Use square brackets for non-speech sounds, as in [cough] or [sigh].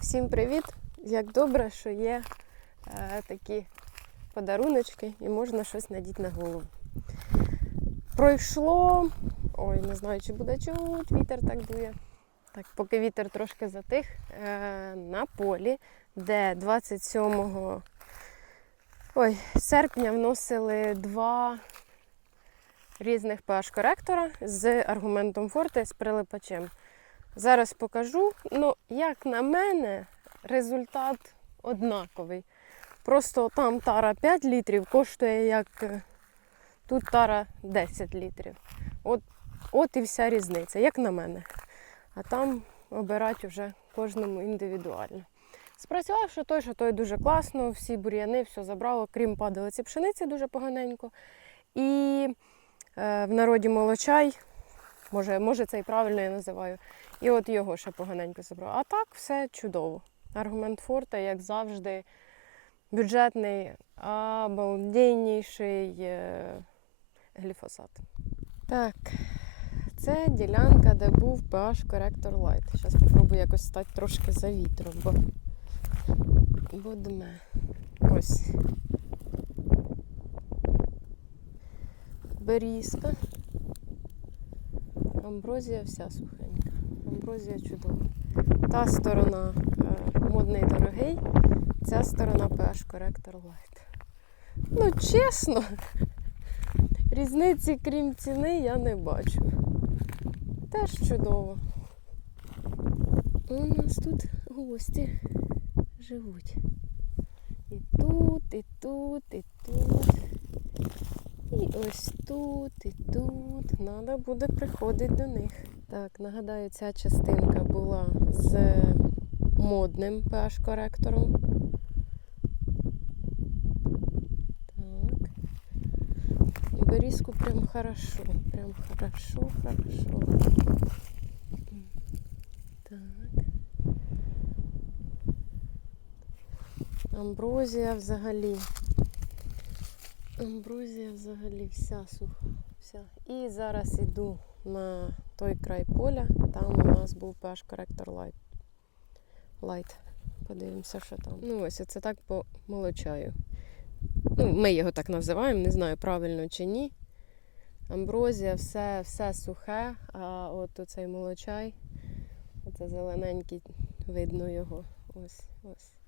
Всім привіт! Як добре, що є е, такі подаруночки і можна щось надіти на голову. Пройшло. Ой, не знаю, чи буде чуть, вітер так дує. Так, поки вітер трошки затих, е, на полі, де 27 ой, серпня вносили два різних pH-коректора з аргументом форте з прилипачем. Зараз покажу. Ну, як на мене, результат однаковий. Просто там тара 5 літрів коштує як е, тут тара 10 літрів. От, от і вся різниця, як на мене. А там обирати вже кожному індивідуально. Спрацював, що той, що той дуже класно, всі бур'яни, все забрало, крім падалиці пшениці дуже поганенько. І е, в народі молочай, може, може це і правильно я називаю. І от його ще поганенько забрав. А так все чудово. Аргумент Форте, як завжди, бюджетний, обалденніший е, гліфосат. Так, це ділянка, де був pH коректор Light. Зараз спробую якось стати трошки за вітром, бо, бо. Ось. Берізка. Амброзія вся сухенька. Амброзія чудова. Та сторона е, модний дорогий, ця сторона pH коректор Light. Ну, чесно, [laughs] різниці, крім ціни, я не бачу. Теж чудово. У нас тут гості живуть. І тут, і тут, і тут. Ось тут, і тут. Треба буде приходити до них. Так, нагадаю, ця частинка була з модним pH-коректором. Так. Берізку прям хорошо. Прям хорошо, хорошо. Так. Амброзія взагалі. Амброзія взагалі вся суха. Вся. І зараз іду на той край поля. Там у нас був pH коректор Light. Light. Подивимося, що там. Ну ось це так по молочаю. Ну, ми його так називаємо, не знаю, правильно чи ні. Амброзія, все, все сухе, а от оцей молочай, оце зелененький, видно його. Ось, ось.